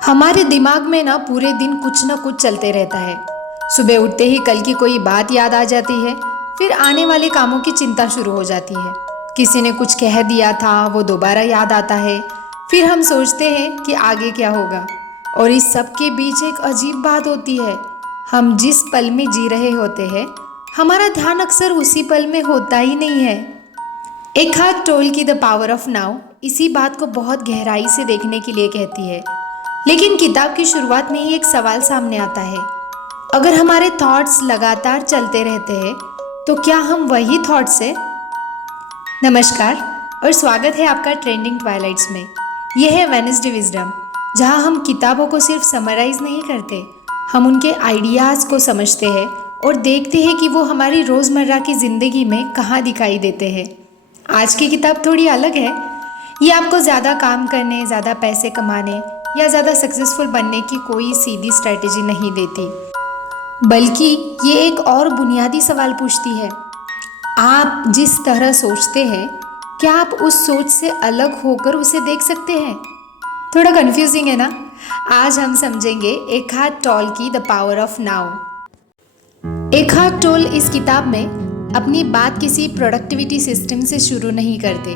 हमारे दिमाग में ना पूरे दिन कुछ ना कुछ चलते रहता है। सुबह उठते ही कल की कोई बात याद आ जाती है, फिर आने वाले कामों की चिंता शुरू हो जाती है। किसी ने कुछ कह दिया था वो दोबारा याद आता है। फिर हम सोचते हैं कि आगे क्या होगा। और इस सब के बीच एक अजीब बात होती है, हम जिस पल में जी रहे होते हैं हमारा ध्यान अक्सर उसी पल में होता ही नहीं है। एक हाथ टोल की द पावर ऑफ नाउ इसी बात को बहुत गहराई से देखने के लिए कहती है। लेकिन किताब की शुरुआत में ही एक सवाल सामने आता है, अगर हमारे थॉट्स लगातार चलते रहते हैं तो क्या हम वही थॉट्स हैं? नमस्कार और स्वागत है आपका ट्रेंडिंग ट्वाइलाइट्स में। यह है वेडनेसडे विजडम, जहां हम किताबों को सिर्फ समराइज नहीं करते, हम उनके आइडियाज़ को समझते हैं और देखते हैं कि वो हमारी रोज़मर्रा की ज़िंदगी में कहाँ दिखाई देते हैं। आज की किताब थोड़ी अलग है। ये आपको ज़्यादा काम करने, ज़्यादा पैसे कमाने या ज़्यादा सक्सेसफुल बनने की कोई सीधी स्ट्रैटेजी नहीं देती, बल्कि ये एक और बुनियादी सवाल पूछती है, आप जिस तरह सोचते हैं क्या आप उस सोच से अलग होकर उसे देख सकते हैं? थोड़ा कंफ्यूजिंग है ना? आज हम समझेंगे एकहार्ट टोल की the power of now. Eckhart Tolle इस किताब में अपनी बात किसी प्रोडक्टिविटी सिस्टम से शुरू नहीं करते।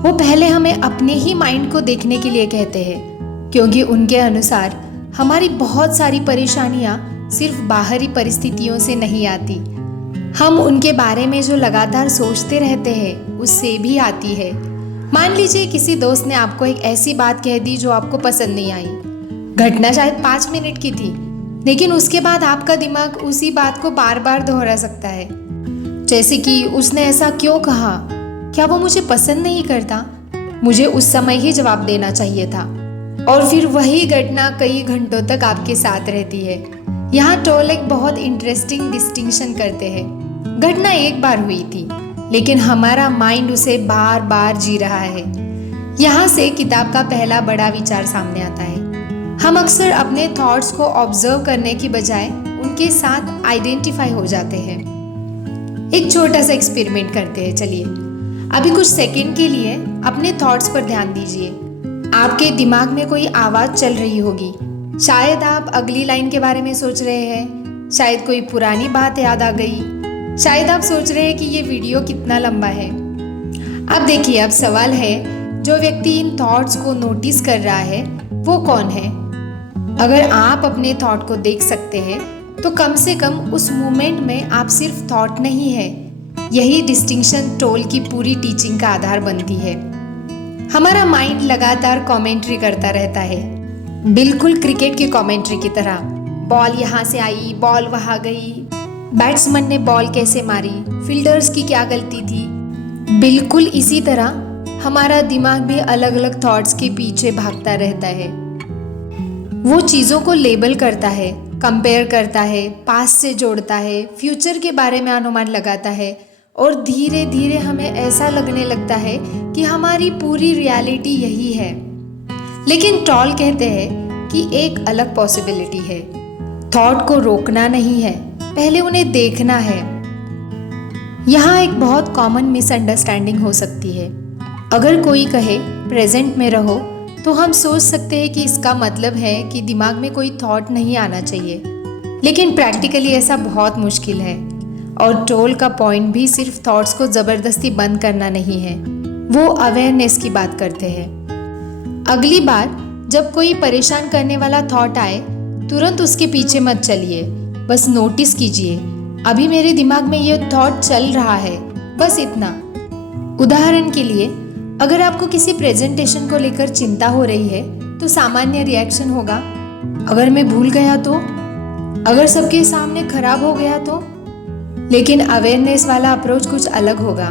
वो पहले हमें अपने ही माइंड को देखने के लिए कहते हैं, क्योंकि उनके अनुसार हमारी बहुत सारी परेशानियां सिर्फ बाहरी परिस्थितियों से नहीं आती, हम उनके बारे में जो लगातार सोचते रहते हैं उससे भी आती है। मान लीजिए किसी दोस्त ने आपको एक ऐसी बात कह दी जो आपको पसंद नहीं आई। घटना शायद 5 मिनट की थी, लेकिन उसके बाद आपका दिमाग उसी बात को बार बार दोहरा सकता है। जैसे कि उसने ऐसा क्यों कहा, क्या वो मुझे पसंद नहीं करता, मुझे उस समय ही जवाब देना चाहिए था। और फिर वही घटना कई घंटों तक आपके साथ रहती है। यहाँ टोल एक बहुत इंटरेस्टिंग डिस्टिंक्शन करते हैं। घटना एक बार हुई थी, लेकिन हमारा माइंड उसे बार बार जी रहा है। यहाँ से किताब का पहला बड़ा विचार सामने आता है। हम अक्सर अपने थॉट्स को ऑब्जर्व करने की बजाय उनके साथ आइडेंटिफाई हो जाते हैं। एक छोटा सा एक्सपेरिमेंट करते हैं। चलिए अभी कुछ सेकंड के लिए अपने थॉट्स पर ध्यान दीजिए। आपके दिमाग में कोई आवाज़ चल रही होगी। शायद आप अगली लाइन के बारे में सोच रहे हैं, शायद कोई पुरानी बात याद आ गई, शायद आप सोच रहे हैं कि ये वीडियो कितना लंबा है। अब देखिए, अब सवाल है, जो व्यक्ति इन थॉट्स को नोटिस कर रहा है वो कौन है? अगर आप अपने थॉट को देख सकते हैं तो कम से कम उस मोमेंट में आप सिर्फ थॉट नहीं है। यही डिस्टिंक्शन टोल की पूरी टीचिंग का आधार बनती है। हमारा माइंड लगातार कमेंट्री करता रहता है, बिल्कुल क्रिकेट की कमेंट्री की तरह। बॉल यहाँ से आई, बॉल वहाँ गई, बैट्समैन ने बॉल कैसे मारी, फील्डर्स की क्या गलती थी। बिल्कुल इसी तरह हमारा दिमाग भी अलग अलग थॉट्स के पीछे भागता रहता है। वो चीज़ों को लेबल करता है, कंपेयर करता है, पास्ट से जोड़ता है, फ्यूचर के बारे में अनुमान लगाता है और धीरे धीरे हमें ऐसा लगने लगता है कि हमारी पूरी रियलिटी यही है। लेकिन टॉल कहते हैं कि एक अलग पॉसिबिलिटी है। थॉट को रोकना नहीं है, पहले उन्हें देखना है। यहाँ एक बहुत कॉमन मिसअंडरस्टैंडिंग हो सकती है। अगर कोई कहे प्रेजेंट में रहो तो हम सोच सकते हैं कि इसका मतलब है कि दिमाग में कोई थॉट नहीं आना चाहिए, लेकिन प्रैक्टिकली ऐसा बहुत मुश्किल है। और टोल का पॉइंट भी सिर्फ थॉट्स को ज़बरदस्ती बंद करना नहीं है, वो अवेयरनेस की बात करते हैं। अगली बार जब कोई परेशान करने वाला थॉट आए, तुरंत उसके पीछे मत चलिए, बस नोटिस कीजिए, अभी मेरे दिमाग में ये थॉट चल रहा है, बस इतना। उदाहरण के लिए, अगर आपको किसी प्रेजेंटेशन को लेकर चिंता हो रही है तो सामान्य रिएक्शन होगा, अगर मैं भूल गया तो, अगर सबके सामने खराब हो गया तो। लेकिन अवेयरनेस वाला अप्रोच कुछ अलग होगा।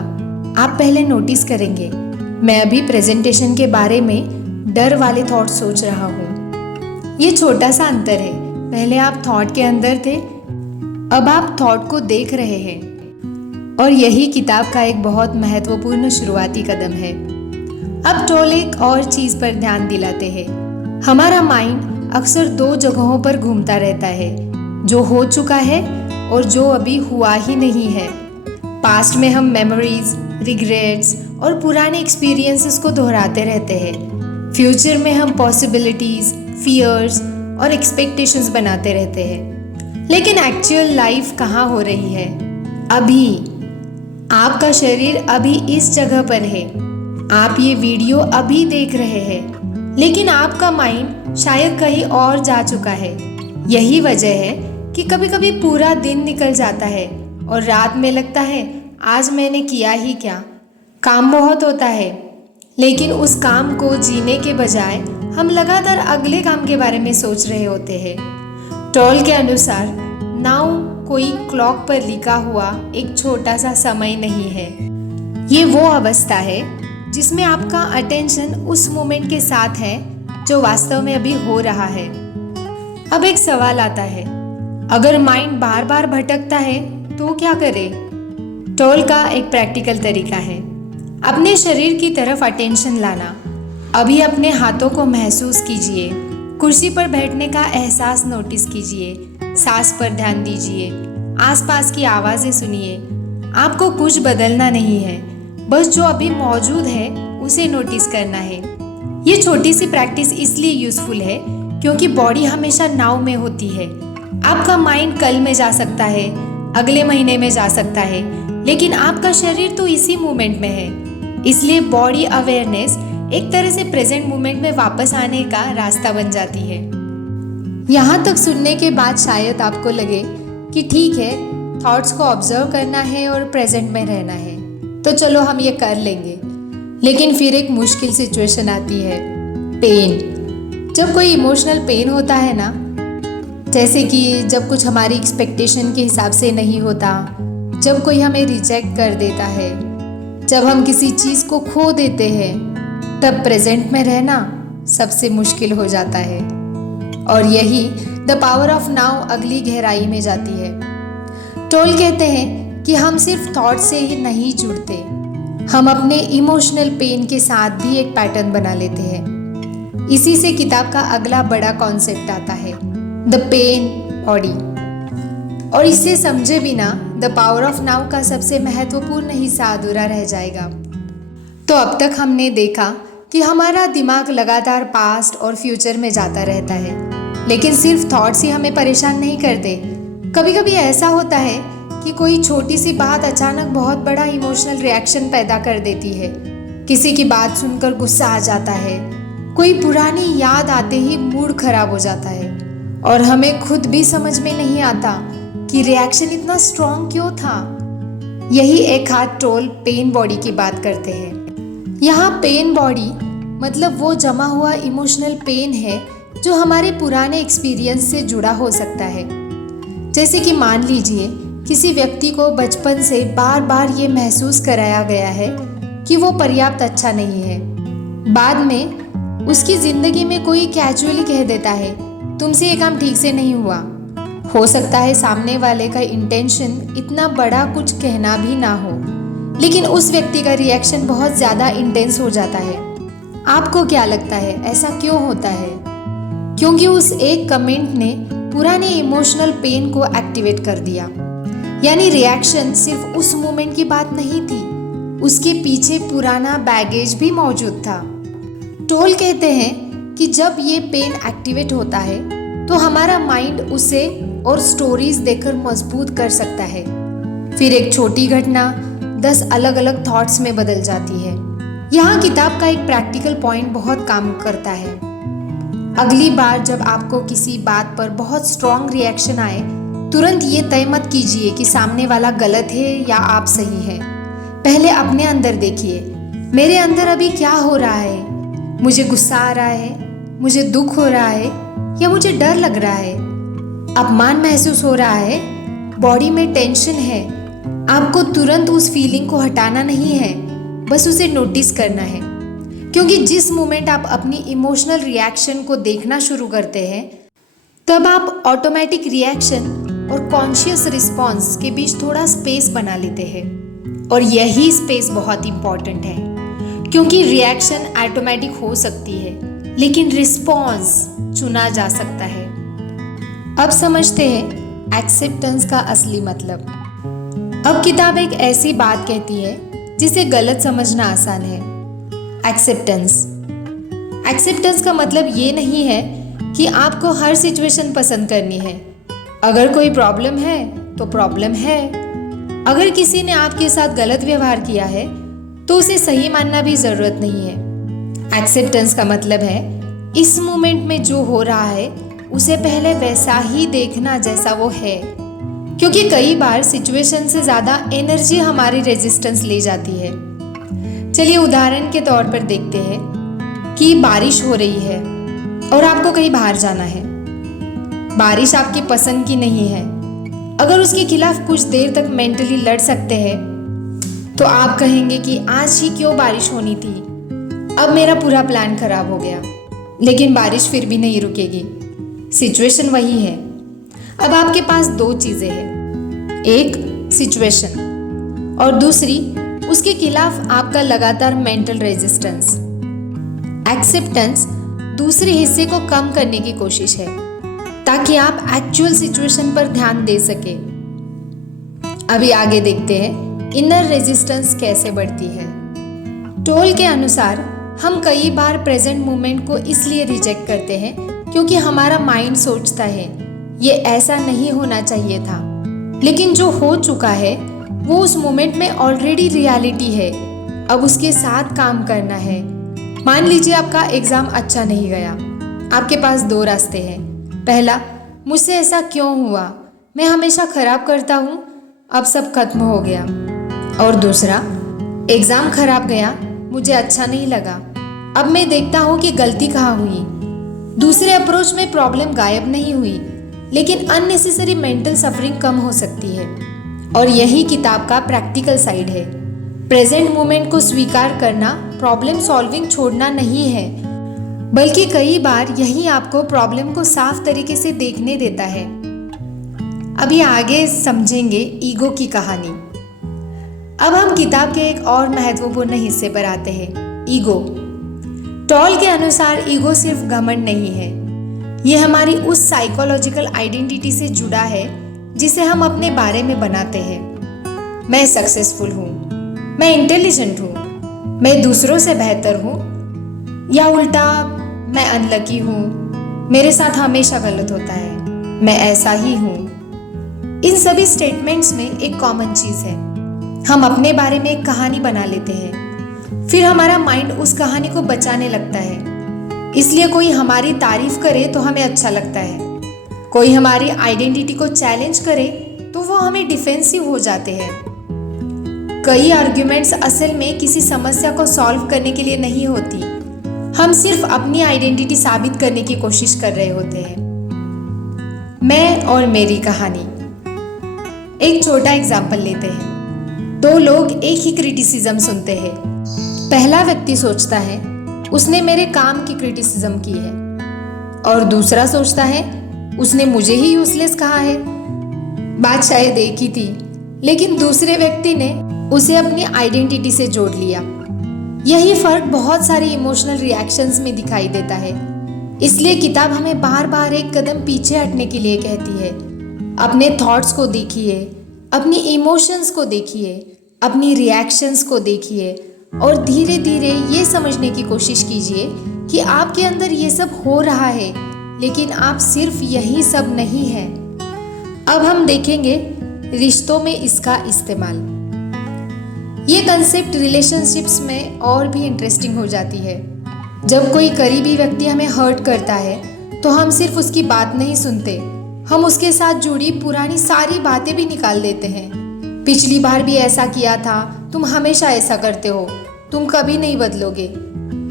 आप पहले नोटिस करेंगे, मैं अभी प्रेजेंटेशन के बारे में डर वाले थॉट सोच रहा हूँ। ये छोटा सा अंतर है, पहले आप थॉट के अंदर थे, अब आप थॉट को देख रहे हैं। और यही किताब का एक बहुत महत्वपूर्ण शुरुआती कदम है। अब टोल एक और चीज़ पर ध्यान दिलाते हैं। हमारा माइंड अक्सर 2 जगहों पर घूमता रहता है, जो हो चुका है और जो अभी हुआ ही नहीं है। पास्ट में हम मेमोरीज, रिग्रेट्स और पुराने एक्सपीरियंसेस को दोहराते रहते हैं। फ्यूचर में हम पॉसिबिलिटीज, फियर्स और एक्सपेक्टेशंस बनाते रहते हैं, लेकिन एक्चुअल लाइफ कहाँ हो रही है? अभी। आपका शरीर अभी इस जगह पर है, आप ये वीडियो अभी देख रहे हैं, लेकिन आपका माइंड शायद कहीं और जा चुका है। यही वजह है कि कभी कभी पूरा दिन निकल जाता है और रात में लगता है आज मैंने किया ही क्या। काम बहुत होता है, लेकिन उस काम को जीने के बजाय हम लगातार अगले काम के बारे में सोच रहे होते हैं। टोल के अनुसार नाउ कोई क्लॉक पर लिखा हुआ एक छोटा सा समय नहीं है। ये वो अवस्था है जिसमें आपका अटेंशन उस मोमेंट के साथ है जो वास्तव में अभी हो रहा है। अब एक सवाल आता है, अगर माइंड बार बार भटकता है तो क्या करे? टोल का एक प्रैक्टिकल तरीका है अपने शरीर की तरफ अटेंशन लाना। अभी अपने हाथों को महसूस कीजिए, कुर्सी पर बैठने का एहसास नोटिस कीजिए, सांस पर ध्यान दीजिए, आसपास की आवाज़ें सुनिए। आपको कुछ बदलना नहीं है, बस जो अभी मौजूद है उसे नोटिस करना है। ये छोटी सी प्रैक्टिस इसलिए यूज़फुल है क्योंकि बॉडी हमेशा नाव में होती है। आपका माइंड कल में जा सकता है, अगले महीने में जा सकता है, लेकिन आपका शरीर तो इसी मोमेंट में है। इसलिए बॉडी अवेयरनेस एक तरह से प्रेजेंट मोमेंट में वापस आने का रास्ता बन जाती है। यहाँ तक सुनने के बाद शायद आपको लगे कि ठीक है, थॉट्स को ऑब्जर्व करना है और प्रेजेंट में रहना है, तो चलो हम ये कर लेंगे। लेकिन फिर एक मुश्किल सिचुएशन आती है, पेन। जब कोई इमोशनल पेन होता है ना, जैसे कि जब कुछ हमारी एक्सपेक्टेशन के हिसाब से नहीं होता, जब कोई हमें रिजेक्ट कर देता है, जब हम किसी चीज़ को खो देते हैं, तब प्रेजेंट में रहना सबसे मुश्किल हो जाता है। और यही द पावर ऑफ नाउ अगली गहराई में जाती है। टोल कहते हैं कि हम सिर्फ थॉट से ही नहीं जुड़ते, हम अपने इमोशनल पेन के साथ भी एक पैटर्न बना लेते हैं। इसी से किताब का अगला बड़ा कॉन्सेप्ट आता है, द पेन बॉडी। और इसे समझे बिना द पावर ऑफ नाउ का सबसे महत्वपूर्ण हिस्सा अधूरा रह जाएगा। तो अब तक हमने देखा कि हमारा दिमाग लगातार पास्ट और फ्यूचर में जाता रहता है, लेकिन सिर्फ थॉट्स ही हमें परेशान नहीं करते। कभी कभी ऐसा होता है कि कोई छोटी सी बात अचानक बहुत बड़ा इमोशनल रिएक्शन पैदा कर देती है। किसी की बात सुनकर गुस्सा आ जाता है, कोई पुरानी याद आते ही मूड खराब हो जाता है, और हमें खुद भी समझ में नहीं आता कि रिएक्शन इतना स्ट्रॉन्ग क्यों था। यही एक हाथ टोल पेन बॉडी की बात करते हैं। यहाँ पेन बॉडी मतलब वो जमा हुआ इमोशनल पेन है जो हमारे पुराने एक्सपीरियंस से जुड़ा हो सकता है। जैसे कि मान लीजिए किसी व्यक्ति को बचपन से बार बार ये महसूस कराया गया है कि वो पर्याप्त अच्छा नहीं है। बाद में उसकी जिंदगी में कोई कैजुअली कह देता है तुमसे ये काम ठीक से नहीं हुआ। हो सकता है सामने वाले का इंटेंशन इतना बड़ा कुछ कहना भी ना हो, लेकिन उस व्यक्ति का रिएक्शन बहुत ज़्यादा इंटेंस हो जाता है। आपको क्या लगता है ऐसा क्यों होता है? क्योंकि उस एक कमेंट ने पुराने इमोशनल पेन को एक्टिवेट कर दिया। यानी रिएक्शन सिर्फ उस मोमेंट की बात नहीं थी, उसके पीछे पुराना बैगेज भी मौजूद था। टोल कहते हैं कि जब ये पेन एक्टिवेट होता है तो हमारा माइंड उसे और स्टोरीज देखकर मजबूत कर सकता है। फिर एक छोटी घटना 10 अलग अलग थॉट्स में बदल जाती है। यहाँ किताब का एक प्रैक्टिकल पॉइंट बहुत काम करता है। अगली बार जब आपको किसी बात पर बहुत स्ट्रॉन्ग रिएक्शन आए, तुरंत ये तय मत कीजिए कि सामने वाला गलत है या आप सही हैं। पहले अपने अंदर देखिए, मेरे अंदर अभी क्या हो रहा है? मुझे गुस्सा आ रहा है, मुझे दुख हो रहा है, या मुझे डर लग रहा है, अपमान महसूस हो रहा है, बॉडी में टेंशन है। आपको तुरंत उस फीलिंग को हटाना नहीं है, बस उसे नोटिस करना है। क्योंकि जिस मोमेंट आप अपनी इमोशनल रिएक्शन को देखना शुरू करते हैं, तब आप ऑटोमेटिक रिएक्शन और कॉन्शियस रिस्पॉन्स के बीच थोड़ा स्पेस बना लेते हैं। और यही स्पेस बहुत इंपॉर्टेंट है, क्योंकि रिएक्शन ऑटोमेटिक हो सकती है, लेकिन रिस्पॉन्स चुना जा सकता है। अब समझते हैं एक्सेप्टेंस का असली मतलब। अब किताब एक ऐसी बात कहती है जिसे गलत समझना आसान है। एक्सेप्टेंस एक्सेप्टेंस का मतलब ये नहीं है कि आपको हर सिचुएशन पसंद करनी है। अगर कोई प्रॉब्लम है तो प्रॉब्लम है। अगर किसी ने आपके साथ गलत व्यवहार किया है तो उसे सही मानना भी जरूरत नहीं है। एक्सेप्टेंस का मतलब है इस मोमेंट में जो हो रहा है उसे पहले वैसा ही देखना जैसा वो है, क्योंकि कई बार सिचुएशन से ज्यादा एनर्जी हमारी रेजिस्टेंस ले जाती है। चलिए उदाहरण के तौर पर देखते हैं कि बारिश हो रही है और आपको कहीं बाहर जाना है। बारिश आपकी पसंद की नहीं है। अगर उसके खिलाफ कुछ देर तक मेंटली लड़ सकते हैं तो आप कहेंगे कि आज ही क्यों बारिश होनी थी, अब मेरा पूरा प्लान खराब हो गया। लेकिन बारिश फिर भी नहीं रुकेगी, सिचुएशन वही है। अब आपके पास दो चीजें हैं, एक सिचुएशन और दूसरी उसके खिलाफ आपका लगातार मेंटल रेजिस्टेंस। एक्सेप्टेंस दूसरे हिस्से को कम करने की कोशिश है ताकि आप एक्चुअल सिचुएशन पर ध्यान दे सके। अभी आगे देखते हैं इनर रेजिस्टेंस कैसे बढ़ती है। टोल के अनुसार हम कई बार प्रेजेंट मोमेंट को इसलिए रिजेक्ट करते हैं क्योंकि हमारा माइंड सोचता है ये ऐसा नहीं होना चाहिए था, लेकिन जो हो चुका है वो उस मोमेंट में ऑलरेडी रियलिटी है। अब उसके साथ काम करना है। मान लीजिए आपका एग्जाम अच्छा नहीं गया। आपके पास दो रास्ते हैं। पहला, मुझसे ऐसा क्यों हुआ, मैं हमेशा खराब करता हूँ, अब सब खत्म हो गया। और दूसरा, एग्जाम खराब गया, मुझे अच्छा नहीं लगा, अब मैं देखता हूँ कि गलती कहाँ हुई। दूसरे अप्रोच में प्रॉब्लम गायब नहीं हुई, लेकिन अननेसेसरी मेंटल सफरिंग कम हो सकती है। और यही किताब का प्रैक्टिकल साइड है। प्रेजेंट मोमेंट को स्वीकार करना प्रॉब्लम सॉल्विंग छोड़ना नहीं है, बल्कि कई बार यही आपको प्रॉब्लम को साफ तरीके से देखने देता है। अभी आगे समझेंगे ईगो की कहानी। अब हम किताब के एक और महत्वपूर्ण हिस्से पर आते हैं, ईगो। टॉल के अनुसार ईगो सिर्फ घमंड नहीं है, ये हमारी उस साइकोलॉजिकल आइडेंटिटी से जुड़ा है जिसे हम अपने बारे में बनाते हैं। मैं सक्सेसफुल हूँ, मैं इंटेलिजेंट हूँ, मैं दूसरों से बेहतर हूँ, या उल्टा मैं अनलकी हूँ, मेरे साथ हमेशा गलत होता है, मैं ऐसा ही हूँ। इन सभी स्टेटमेंट्स में एक कॉमन चीज है, हम अपने बारे में एक कहानी बना लेते हैं, फिर हमारा माइंड उस कहानी को बचाने लगता है। इसलिए कोई हमारी तारीफ करे तो हमें अच्छा लगता है, कोई हमारी आइडेंटिटी को चैलेंज करे तो वो हमें डिफेंसिव हो जाते हैं। कई आर्ग्यूमेंट्स असल में किसी समस्या को सॉल्व करने के लिए नहीं होती, हम सिर्फ अपनी आइडेंटिटी साबित करने की कोशिश कर रहे होते हैं। मैं और मेरी कहानी। एक छोटा एग्जाम्पल लेते हैं। दो लोग एक ही क्रिटिसिज्म सुनते हैं। पहला व्यक्ति सोचता है उसने मेरे काम की क्रिटिसिज्म की है, और दूसरा सोचता है उसने मुझे ही यूजलेस कहा है। बात शायद एक ही थी, लेकिन दूसरे व्यक्ति ने उसे अपनी आइडेंटिटी से जोड़ लिया। यही फर्क बहुत सारे इमोशनल रिएक्शंस में दिखाई देता है। इसलिए किताब हमें बार बार एक कदम पीछे हटने के लिए कहती है। अपने थॉट्स को देखिए, अपनी इमोशंस को देखिए, अपनी रिएक्शंस को देखिए, और धीरे धीरे ये समझने की कोशिश कीजिए कि आपके अंदर ये सब हो रहा है, लेकिन आप सिर्फ यही सब नहीं हैं। अब हम देखेंगे रिश्तों में इसका इस्तेमाल। ये कंसेप्ट रिलेशनशिप्स में और भी इंटरेस्टिंग हो जाती है। जब कोई करीबी व्यक्ति हमें हर्ट करता है तो हम सिर्फ उसकी बात नहीं सुनते, हम उसके साथ जुड़ी पुरानी सारी बातें भी निकाल देते हैं। पिछली बार भी ऐसा किया था, तुम हमेशा ऐसा करते हो, तुम कभी नहीं बदलोगे।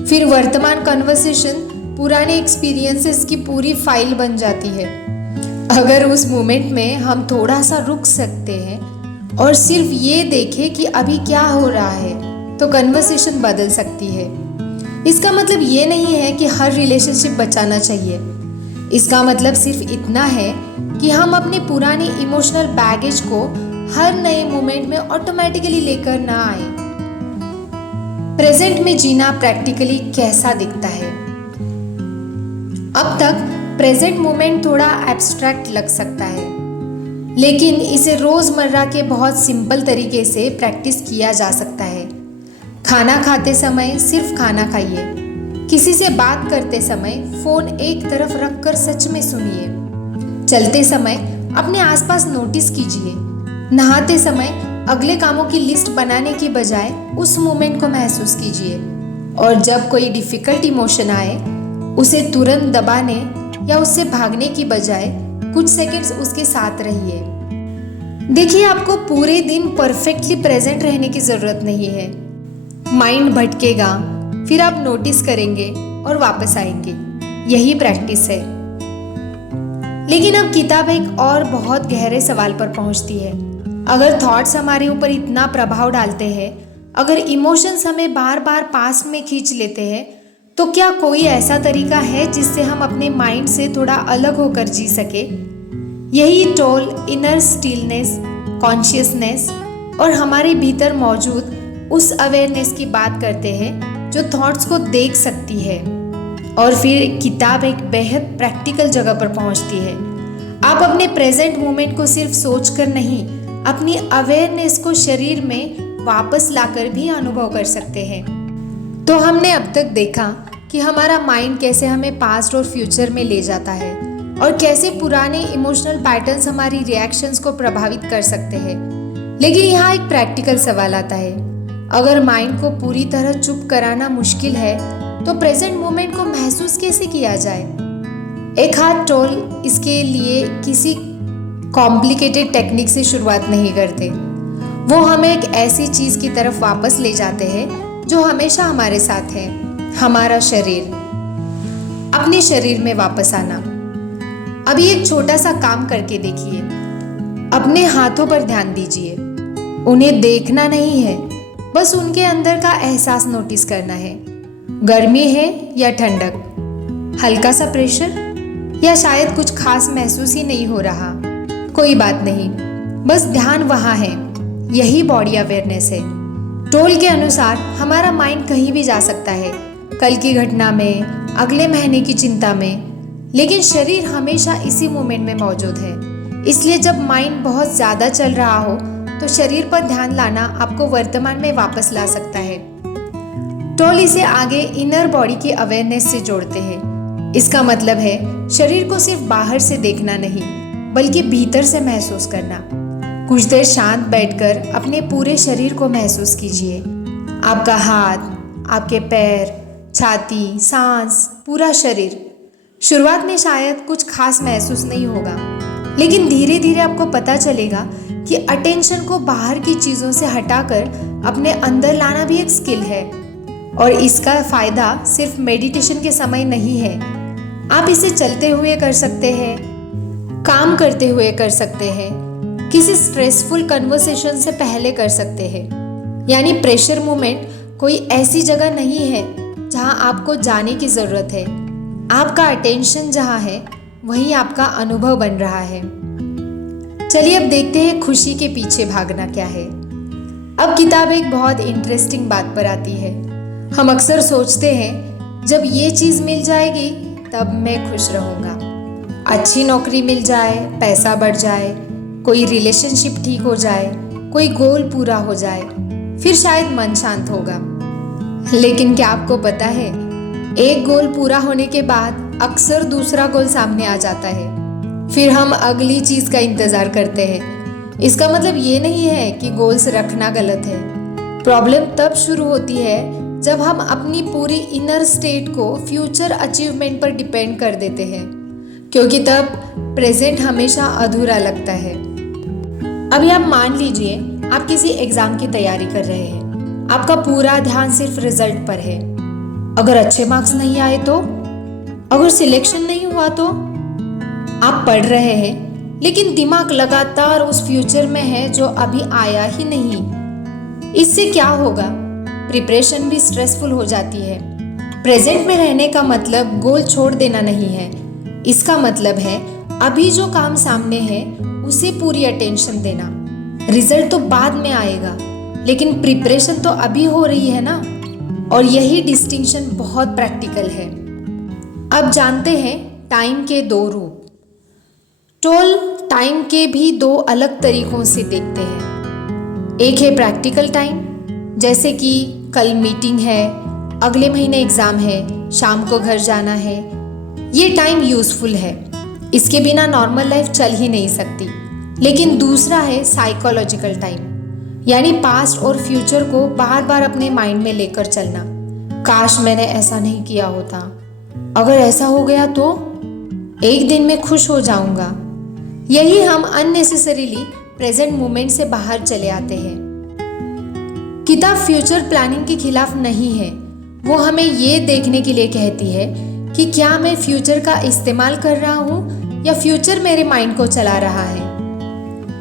फिर वर्तमान कन्वर्सेशन पुराने एक्सपीरियंसेस की पूरी फाइल बन जाती है। अगर उस मोमेंट में हम थोड़ा सा रुक सकते हैं और सिर्फ ये देखें कि अभी क्या हो रहा है, तो कन्वर्सेशन बदल सकती है। इसका मतलब ये नहीं है कि हर रिलेशनशिप बचाना चाहिए। इसका मतलब सिर्फ इतना है कि हम अपने पुराने इमोशनल बैगेज को हर नए मोमेंट में ऑटोमेटिकली लेकर ना आए। प्रेजेंट में जीना प्रैक्टिकली कैसा दिखता है? अब तक प्रेजेंट मोमेंट थोड़ा एब्स्ट्रैक्ट लग सकता है, लेकिन इसे रोजमर्रा के बहुत सिंपल तरीके से प्रैक्टिस किया जा सकता है। खाना खाते समय सिर्फ खाना खाइए, किसी से बात करते समय फोन एक तरफ रखकर सच में सुनिए। चलते समय अपने आसपास नोटिस कीजिए। नहाते समय अगले कामों की लिस्ट बनाने की बजाय उस मोमेंट को महसूस कीजिए। और जब कोई डिफिकल्ट इमोशन आए, उसे तुरंत दबाने या उससे भागने की बजाय कुछ सेकंड्स उसके साथ रहिए। देखिए, आपको पूरे दिन परफेक्टली प्रेजेंट रहने की जरूरत नहीं है। माइंड भटकेगा, फिर आप नोटिस करेंगे और वापस आएंगे। यही प्रैक्टिस है। लेकिन अब किताब एक और बहुत गहरे सवाल पर पहुंचती है। अगर थॉट्स हमारे ऊपर इतना प्रभाव डालते हैं, अगर इमोशंस हमें बार बार पास में खींच लेते हैं, तो क्या कोई ऐसा तरीका है जिससे हम अपने माइंड से थोड़ा अलग होकर जी सके? यही टोल इनर स्टिलनेस, कॉन्शियसनेस और हमारे भीतर मौजूद उस अवेयरनेस की बात करते हैं जो थॉट्स को देख सकती है। और फिर किताब एक बेहद प्रैक्टिकल जगह पर पहुंचती है। आप अपने प्रेजेंट मोमेंट को सिर्फ सोचकर नहीं, अपनी अवेयरनेस को शरीर में वापस लाकर भी अनुभव कर सकते हैं। तो हमने अब तक देखा कि हमारा माइंड कैसे हमें पास्ट और फ्यूचर में ले जाता है और कैसे पुराने इमोशनल पैटर्न्स हमारी रिएक्शंस को प्रभावित कर सकते हैं। लेकिन यहाँ एक प्रैक्टिकल सवाल आता है। अगर माइंड को पूरी तरह चुप कराना मुश्किल है, तो प्रेजेंट मोमेंट को महसूस कैसे किया जाए? एक हाथ टोल इसके लिए किसी कॉम्प्लिकेटेड टेक्निक से शुरुआत नहीं करते। वो हमें एक ऐसी चीज की तरफ वापस ले जाते हैं जो हमेशा हमारे साथ है, हमारा शरीर। अपने शरीर में वापस आना। अभी एक छोटा सा काम करके देखिए। अपने हाथों पर ध्यान दीजिए। उन्हें देखना नहीं है, बस उनके अंदर का एहसास नोटिस करना है। गर्मी है या ठंडक, हल्का सा प्रेशर या शायद कुछ खास महसूस ही नहीं हो रहा। कोई बात नहीं, बस ध्यान वहाँ है। यही बॉडी अवेयरनेस है। टोल के अनुसार हमारा माइंड कहीं भी जा सकता है, कल की घटना में, अगले महीने की चिंता में, लेकिन शरीर हमेशा इसी मोमेंट में मौजूद है। इसलिए जब माइंड बहुत ज़्यादा चल रहा हो, तो शरीर पर ध्यान लाना आपको वर्तमान में वापस ला सकता है। टोल इसे आगे इनर बॉडी की अवेयरनेस से जोड़ते हैं। इसका मतलब है शरीर को सिर्फ बाहर से देखना नहीं, बल्कि भीतर से महसूस करना। कुछ देर शांत बैठकर अपने पूरे शरीर को महसूस कीजिए। आपका हाथ, आपके पैर, छाती, सांस, पूरा शरीर। शुरुआत में शायद कुछ खास महसूस नहीं होगा, लेकिन धीरे धीरे आपको पता चलेगा कि अटेंशन को बाहर की चीज़ों से हटाकर अपने अंदर लाना भी एक स्किल है। और इसका फ़ायदा सिर्फ मेडिटेशन के समय नहीं है। आप इसे चलते हुए कर सकते हैं, काम करते हुए कर सकते हैं, किसी स्ट्रेसफुल कन्वर्सेशन से पहले कर सकते हैं। यानी प्रेशर मोमेंट कोई ऐसी जगह नहीं है जहां आपको जाने की ज़रूरत है। आपका अटेंशन जहां है, वहीं आपका अनुभव बन रहा है। चलिए अब देखते हैं खुशी के पीछे भागना क्या है। अब किताब एक बहुत इंटरेस्टिंग बात पर आती है। हम अक्सर सोचते हैं जब ये चीज़ मिल जाएगी तब मैं खुश रहूँगा। अच्छी नौकरी मिल जाए, पैसा बढ़ जाए, कोई रिलेशनशिप ठीक हो जाए, कोई गोल पूरा हो जाए, फिर शायद मन शांत होगा। लेकिन क्या आपको पता है, एक गोल पूरा होने के बाद अक्सर दूसरा गोल सामने आ जाता है। फिर हम अगली चीज़ का इंतज़ार करते हैं। इसका मतलब ये नहीं है कि गोल्स रखना गलत है। प्रॉब्लम तब शुरू होती है जब हम अपनी पूरी इनर स्टेट को फ्यूचर अचीवमेंट पर डिपेंड कर देते हैं, क्योंकि तब प्रेजेंट हमेशा अधूरा लगता है। अभी आप मान लीजिए आप किसी एग्ज़ाम की तैयारी कर रहे हैं। आपका पूरा ध्यान सिर्फ रिजल्ट पर है। अगर अच्छे मार्क्स नहीं आए तो, अगर सिलेक्शन नहीं हुआ तो, आप पढ़ रहे हैं लेकिन दिमाग लगातार उस फ्यूचर में है जो अभी आया ही नहीं। इससे क्या होगा? प्रिपरेशन भी स्ट्रेसफुल हो जाती है। प्रेजेंट में रहने का मतलब गोल छोड़ देना नहीं है। इसका मतलब है अभी जो काम सामने है उसे पूरी अटेंशन देना। रिजल्ट तो बाद में आएगा, लेकिन प्रिपरेशन तो अभी हो रही है ना। और यही डिस्टिंक्शन बहुत प्रैक्टिकल है। अब जानते हैं टाइम के दो रूप। टोल टाइम के भी दो अलग तरीकों से देखते हैं। एक है प्रैक्टिकल टाइम, जैसे कि कल मीटिंग है, अगले महीने एग्ज़ाम है, शाम को घर जाना है, ये टाइम यूज़फुल है, इसके बिना नॉर्मल लाइफ चल ही नहीं सकती। लेकिन दूसरा है साइकोलॉजिकल टाइम, यानी पास्ट और फ्यूचर को बार बार अपने माइंड में लेकर चलना। काश मैंने ऐसा नहीं किया होता, अगर ऐसा हो गया तो एक दिन मैं खुश हो जाऊंगा। यही हम अननेसेसरीली प्रेजेंट मोमेंट से बाहर चले आते हैं। किताब फ्यूचर प्लानिंग के खिलाफ नहीं है, वो हमें ये देखने के लिए कहती है कि क्या मैं फ्यूचर का इस्तेमाल कर रहा हूँ या फ्यूचर मेरे माइंड को चला रहा है।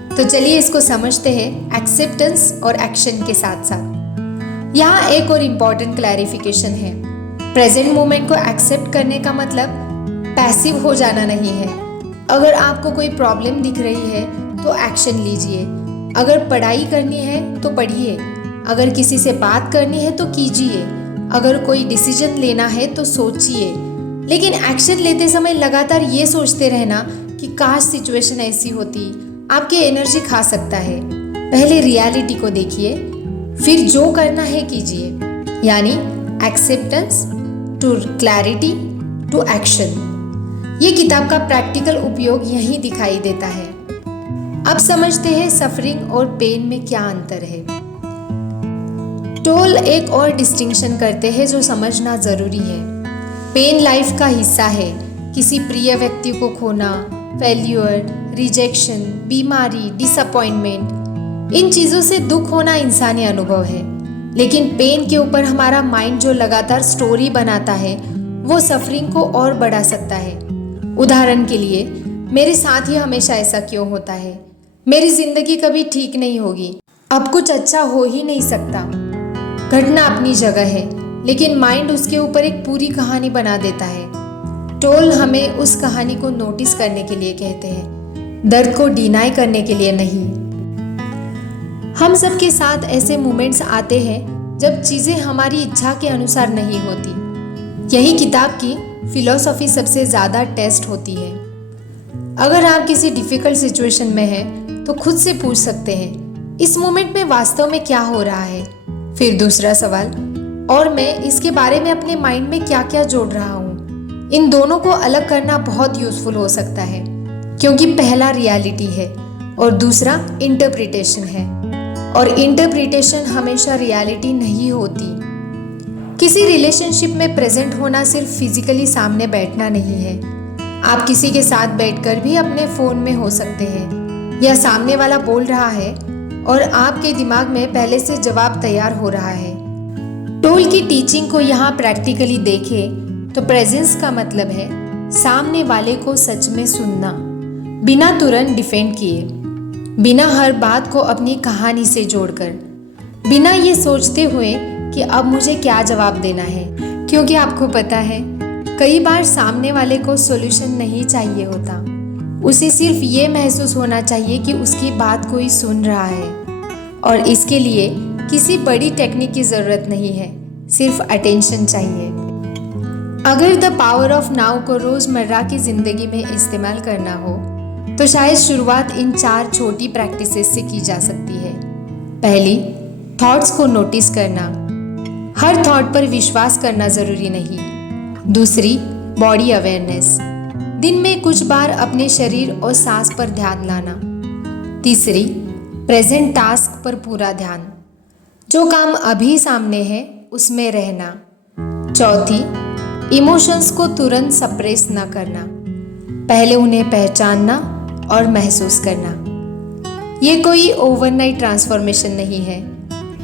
तो चलिए इसको समझते हैं एक्सेप्टेंस और एक्शन के साथ साथ। यहाँ एक और इम्पॉर्टेंट क्लैरिफिकेशन है, प्रेजेंट मोमेंट को एक्सेप्ट करने का मतलब पैसिव हो जाना नहीं है। अगर आपको कोई प्रॉब्लम दिख रही है तो एक्शन लीजिए, अगर पढ़ाई करनी है तो पढ़िए, अगर किसी से बात करनी है तो कीजिए, अगर कोई डिसीजन लेना है तो सोचिए। लेकिन एक्शन लेते समय लगातार ये सोचते रहना कि काश सिचुएशन ऐसी होती, आपकी एनर्जी खा सकता है। पहले रियलिटी को देखिए, फिर जो करना है कीजिए, यानी acceptance to clarity to action. ये किताब का प्रैक्टिकल उपयोग यहीं दिखाई देता है। अब समझते हैं सफरिंग और पेन में क्या अंतर है। टोल एक और डिस्टिंक्शन करते हैं जो समझना जरूरी है। पेन लाइफ का हिस्सा है, किसी प्रिय व्यक्ति को खोना, फेल्यूर, रिजेक्शन, बीमारी, डिसअपॉइंटमेंट, इन चीज़ों से दुख होना इंसानी अनुभव है। लेकिन पेन के ऊपर हमारा माइंड जो लगातार स्टोरी बनाता है वो सफरिंग को और बढ़ा सकता है। उदाहरण के लिए, मेरे साथ ही हमेशा ऐसा क्यों होता है, मेरी जिंदगी कभी ठीक नहीं होगी, अब कुछ अच्छा हो ही नहीं सकता। घटना अपनी जगह है, लेकिन माइंड उसके ऊपर एक पूरी कहानी बना देता है। टोल हमें उस कहानी को नोटिस करने के लिए कहते हैं, दर्द को डिनाई करने के लिए नहीं। हम सबके साथ ऐसे मोमेंट्स आते हैं जब चीज़ें हमारी इच्छा के अनुसार नहीं होती। यही किताब की फिलॉसफी सबसे ज़्यादा टेस्ट होती है। अगर आप किसी डिफ़िकल्ट सिचुएशन में हैं तो खुद से पूछ सकते हैं, इस मोमेंट में वास्तव में क्या हो रहा है। फिर दूसरा सवाल, और मैं इसके बारे में अपने माइंड में क्या क्या जोड़ रहा हूँ। इन दोनों को अलग करना बहुत यूज़फुल हो सकता है, क्योंकि पहला रियलिटी है और दूसरा इंटरप्रिटेशन है, और इंटरप्रिटेशन हमेशा रियलिटी नहीं होती। किसी रिलेशनशिप में प्रेजेंट होना सिर्फ फिजिकली सामने बैठना नहीं है। आप किसी के साथ बैठकर भी अपने फ़ोन में हो सकते हैं, या सामने वाला बोल रहा है और आपके दिमाग में पहले से जवाब तैयार हो रहा है। टोल की टीचिंग को यहाँ प्रैक्टिकली देखें तो प्रेजेंस का मतलब है सामने वाले को सच में सुनना, बिना तुरंत डिफेंड किए, बिना हर बात को अपनी कहानी से जोड़कर, बिना ये सोचते हुए कि अब मुझे क्या जवाब देना है। क्योंकि आपको पता है, कई बार सामने वाले को सॉल्यूशन नहीं चाहिए होता, उसे सिर्फ ये महसूस होना चाहिए कि उसकी बात कोई सुन रहा है। और इसके लिए किसी बड़ी टेक्निक की ज़रूरत नहीं है, सिर्फ अटेंशन चाहिए। अगर द पावर ऑफ नाउ को रोज़मर्रा की ज़िंदगी में इस्तेमाल करना हो तो शायद शुरुआत इन 4 छोटी प्रैक्टिसेस से की जा सकती है। पहली, थॉट्स को नोटिस करना, हर थॉट पर विश्वास करना ज़रूरी नहीं। दूसरी, बॉडी अवेयरनेस, दिन में कुछ बार अपने शरीर और सांस पर ध्यान लाना। तीसरी, प्रेजेंट टास्क पर पूरा ध्यान, जो काम अभी सामने है उसमें रहना। चौथी, इमोशंस को तुरंत सप्रेस ना करना, पहले उन्हें पहचानना और महसूस करना। ये कोई ओवरनाइट ट्रांसफॉर्मेशन नहीं है।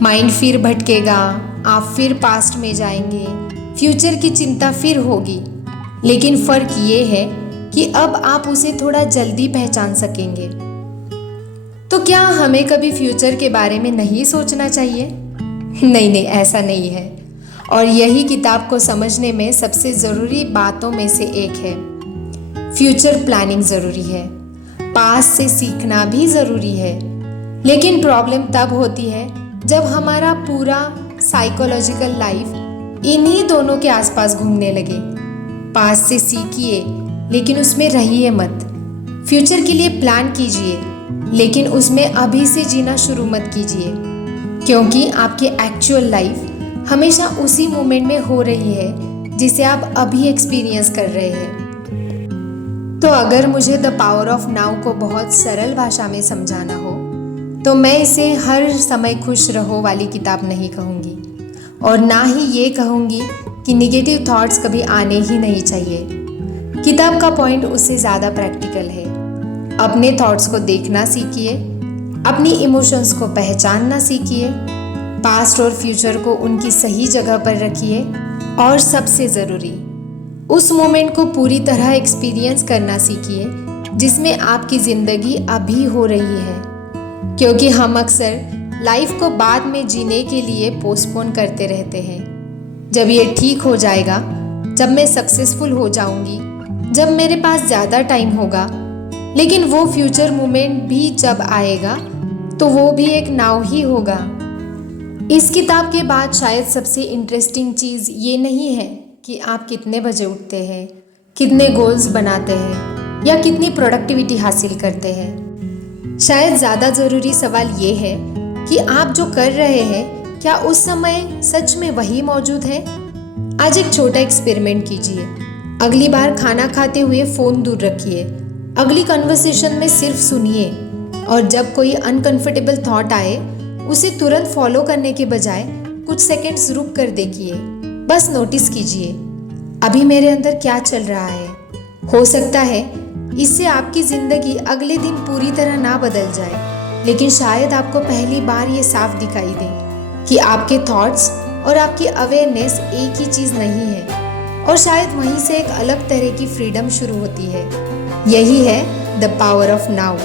माइंड फिर भटकेगा, आप फिर पास्ट में जाएंगे, फ्यूचर की चिंता फिर होगी, लेकिन फ़र्क ये है कि अब आप उसे थोड़ा जल्दी पहचान सकेंगे। तो क्या हमें कभी फ्यूचर के बारे में नहीं सोचना चाहिए? नहीं, ऐसा नहीं है। और यही किताब को समझने में सबसे ज़रूरी बातों में से एक है। फ्यूचर प्लानिंग ज़रूरी है, पास्ट से सीखना भी ज़रूरी है, लेकिन प्रॉब्लम तब होती है जब हमारा पूरा साइकोलॉजिकल लाइफ इन्हीं दोनों के आसपास घूमने लगे। पास्ट से सीखिए, लेकिन उसमें रहिए मत। फ्यूचर के लिए प्लान कीजिए, लेकिन उसमें अभी से जीना शुरू मत कीजिए, क्योंकि आपकी एक्चुअल लाइफ हमेशा उसी मोमेंट में हो रही है जिसे आप अभी एक्सपीरियंस कर रहे हैं। तो अगर मुझे द पावर ऑफ नाउ को बहुत सरल भाषा में समझाना हो तो मैं इसे हर समय खुश रहो वाली किताब नहीं कहूँगी, और ना ही ये कहूँगी कि निगेटिव थॉट्स कभी आने ही नहीं चाहिए। किताब का पॉइंट उससे ज़्यादा प्रैक्टिकल है। अपने थॉट्स को देखना सीखिए, अपनी इमोशंस को पहचानना सीखिए, पास्ट और फ्यूचर को उनकी सही जगह पर रखिए, और सबसे ज़रूरी उस मोमेंट को पूरी तरह एक्सपीरियंस करना सीखिए जिसमें आपकी ज़िंदगी अभी हो रही है। क्योंकि हम अक्सर लाइफ को बाद में जीने के लिए पोस्टपोन करते रहते हैं। जब ये ठीक हो जाएगा, जब मैं सक्सेसफुल हो जाऊंगी, जब मेरे पास ज़्यादा टाइम होगा, लेकिन वो फ्यूचर मोमेंट भी जब आएगा तो वो भी एक नाउ ही होगा। इस किताब के बाद शायद सबसे इंटरेस्टिंग चीज़ ये नहीं है कि आप कितने बजे उठते हैं, कितने गोल्स बनाते हैं या कितनी प्रोडक्टिविटी हासिल करते हैं। शायद ज़्यादा ज़रूरी सवाल ये है कि आप जो कर रहे हैं क्या उस समय सच में वही मौजूद है। आज एक छोटा एक्सपेरिमेंट कीजिए। अगली बार खाना खाते हुए फ़ोन दूर रखिए, अगली कन्वर्सेशन में सिर्फ सुनिए, और जब कोई अनकंफर्टेबल थॉट आए उसे तुरंत फॉलो करने के बजाय कुछ सेकंड्स रुक कर देखिए। बस नोटिस कीजिए अभी मेरे अंदर क्या चल रहा है। हो सकता है इससे आपकी ज़िंदगी अगले दिन पूरी तरह ना बदल जाए, लेकिन शायद आपको पहली बार ये साफ दिखाई दे कि आपके थॉट्स और आपकी अवेयरनेस एक ही चीज़ नहीं है, और शायद वहीं से एक अलग तरह की फ्रीडम शुरू होती है। यही है द पावर ऑफ नाउ।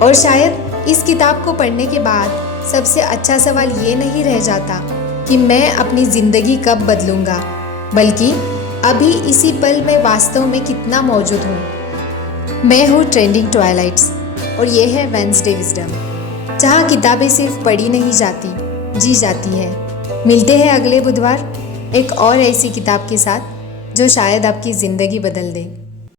और शायद इस किताब को पढ़ने के बाद सबसे अच्छा सवाल ये नहीं रह जाता कि मैं अपनी ज़िंदगी कब बदलूँगा, बल्कि अभी इसी पल में वास्तव में कितना मौजूद हूँ। मैं हूँ ट्रेंडिंग ट्वाइलाइट्स, और ये है वेडनेसडे विजडम, जहाँ किताबें सिर्फ पढ़ी नहीं जाती, जी जाती है। मिलते हैं अगले बुधवार एक और ऐसी किताब के साथ जो शायद आपकी ज़िंदगी बदल दे।